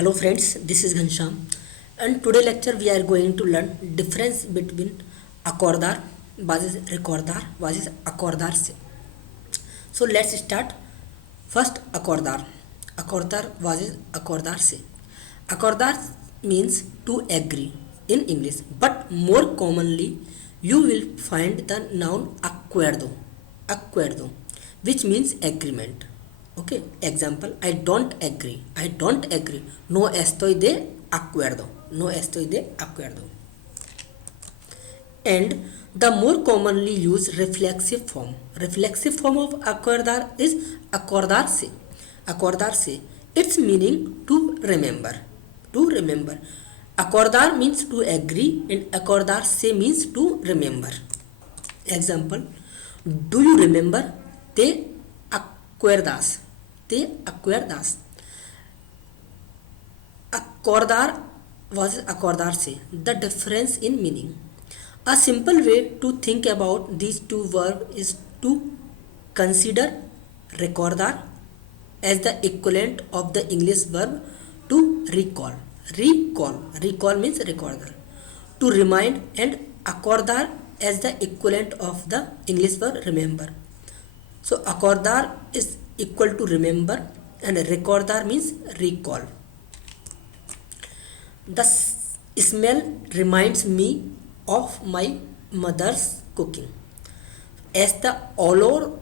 Hello friends, this is Ghansham and today lecture we are going to learn difference between acordar versus recordar versus acordar se. So let's start. First acordar. Acordar versus acordar se. Acordar means to agree in English, but more commonly you will find the noun acuerdo. Acuerdo, which means agreement. Okay, example, I don't agree, no estoy de acuerdo, no estoy de acuerdo. And the more commonly used reflexive form of acordar is acordarse. Its meaning to remember. Acordar means to agree and acordarse means to remember. Example, do you remember? Acuerdas, te acuerdas. Acordar was acordarse. The difference in meaning. A simple way to think about these two verbs is to consider recordar as the equivalent of the English verb to recall. Recall means recorder. To remind and acordar as the equivalent of the English verb remember. So acordar is equal to remember and recordar means recall. The smell reminds me of my mother's cooking. Esta olor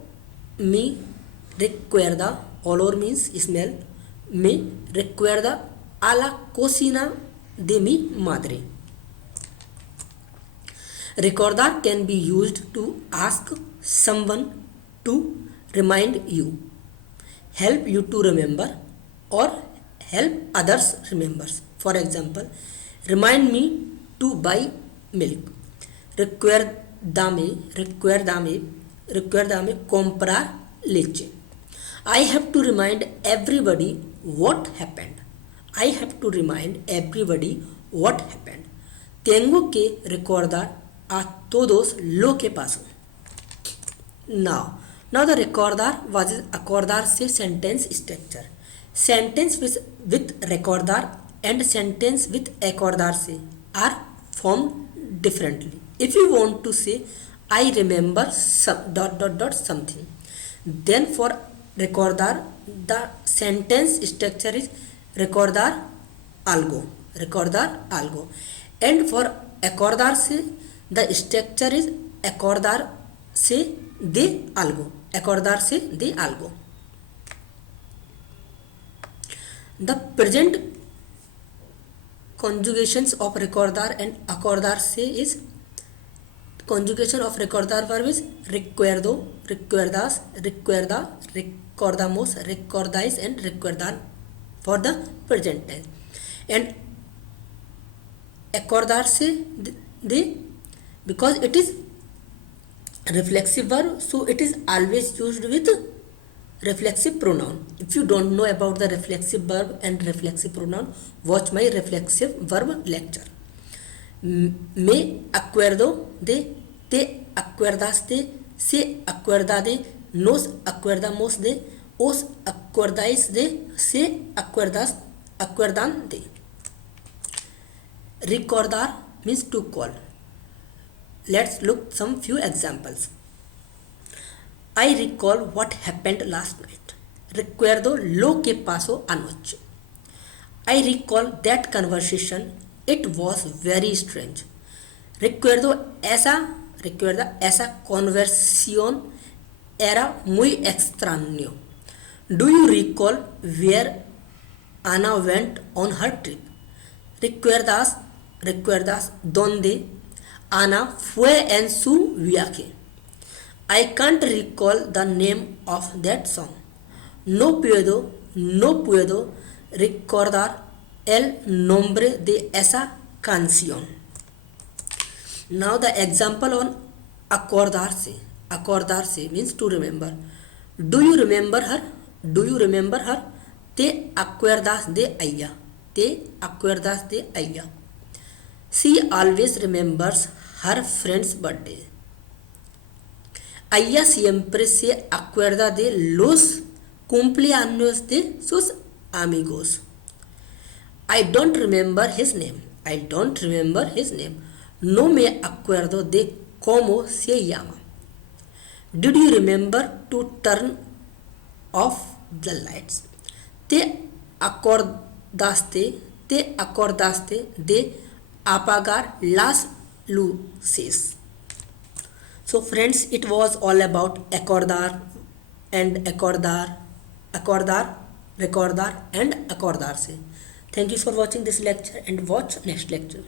me recuerda, olor means smell, me recuerda a la cocina de mi madre. Recordar can be used to ask someone to remind you, help you to remember, or help others remember. For example, remind me to buy milk. Recuérdame comprar leche. I have to remind everybody what happened. I have to remind everybody what happened. Tengo que recordar a todos lo que pasó. Now the recordar versus acordarse sentence structure. Sentence with recordar and sentence with acordarse are formed differently. If you want to say I remember something, then for recordar the sentence structure is recordar algo, and for acordarse the structure is acordarse de algo. The present conjugations of recordar and acordarse is conjugation of recordar verb is recuerdo, recuerdas, recuerda, recordamos, recordáis and recuerdan for the present tense. And acordarse de, because it is reflexive verb, so it is always used with reflexive pronoun. If you don't know about the reflexive verb and reflexive pronoun, watch my reflexive verb lecture. Me acuerdo de, te acuerdas de, se acuerda de, nos acuerdamos de, os acordáis de, se acuerdan de. Recordar means to call. Let's look some few examples. I recall what happened last night. Recuerdo lo que pasó anoche. I recall that conversation. It was very strange. Recuerda esa conversación era muy extraño. Do you recall where Anna went on her trip? ¿Recuerdas dónde Ana fue en su viaje? I can't recall the name of that song. No puedo recordar el nombre de esa canción. Now the example on acordarse. Acordarse means to remember. Do you remember her? ¿Te acuerdas de ella? She always remembers her friend's birthday. Ella siempre se acuerda de los cumpleaños de sus amigos. I don't remember his name. I don't remember his name. No me acuerdo de cómo se llama. Did you remember to turn off the lights? ¿Te acordaste, te acordaste de apagar las luces? So friends, it was all about acordar and acordar, recordar and acordarse. Thank you for watching this lecture and watch next lecture.